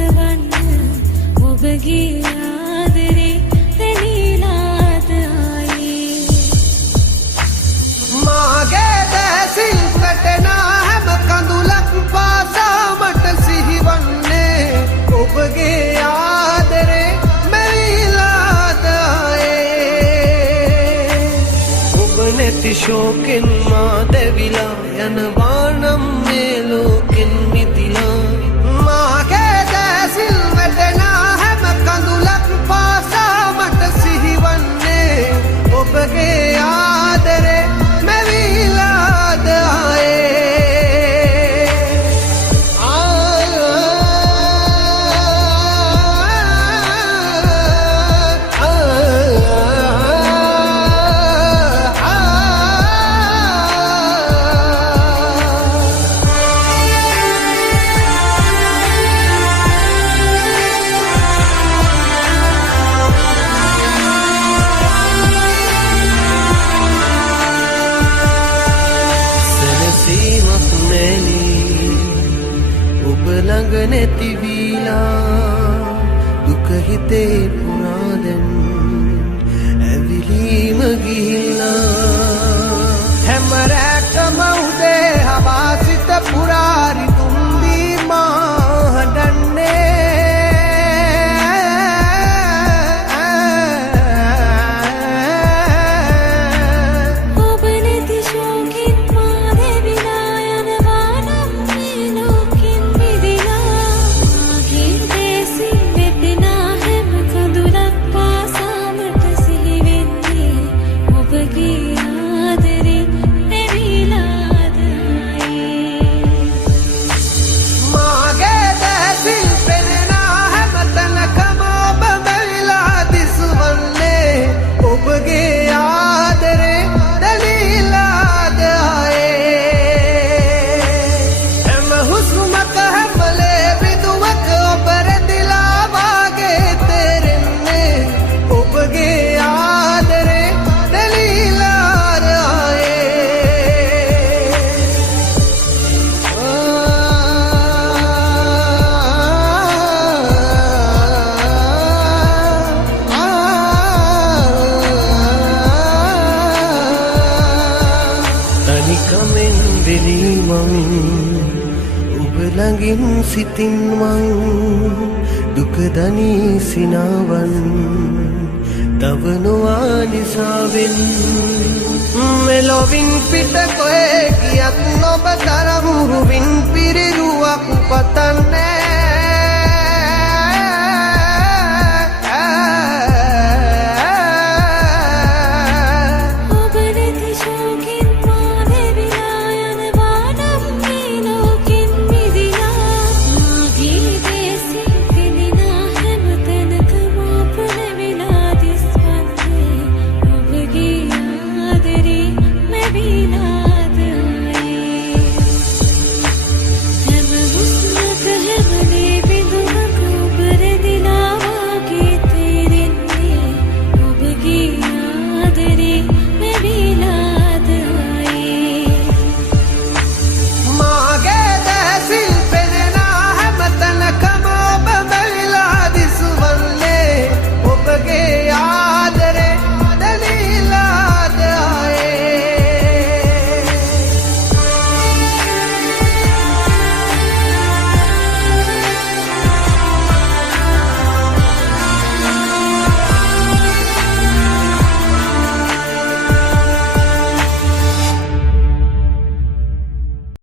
දිසවන්න ඔබගේ ආදරේ තැනීලාද ආයේ මාගේ දැසින් වැටෙනා හැම කඳුලක් පාසා මට සිහිවන්නේ ඔබගේ ආදරේ මැවිලාද ආයේ ඔබ නැති ශෝකෙන් මා දැවිලා යනවා නම් මේ ලෝකෙන් මිදිලා මාගේ දැසින් වැටෙනා හැම කඳුලක් පාසා මට සිහිවන්නේ ඔබගේ ආදරේ මැවිලාද ඔබ ළඟ නැති වීලා දුක හිතේ පුරා දැන් ඇවිලීම ගිහිල්ලා හැම රැකම උදේ හවා සිත පුරාරි තුන්දී මා හඬන්නේ ඔබ නැති ශෝකෙන් මා දැවිලා යනවා නම් මේ ලෝකෙන් මිදිලා මාගේ දේසින් වැටෙනා හැම කඳුලක් පාසා මට සිහි වෙන්නේ ඔබගේ ආදරේ මැවිලාද ආයේ මාගේ දැසින් පෙනෙනා හැම තැනකම ඔබ මැවිලා දිසවන්නේ ඔබගේ ආදරේ දැනීලාද ආයේ හැම හුස්මක හැම ලේ බිඳුවක ඔබ රැඳිලා වාගේ තේරෙන්නේ ඔබගේ ආදරේ දැනීලාද තනිකමෙන් වෙලී මං ඔබ ළඟින් සිටින් මං දුක දනී සිනාවන් තවනවා නිසාවෙන් මෙලොවින් පිට කොහෙ ගියත් ඔබ තරම් රුවින් පිරිරුවක්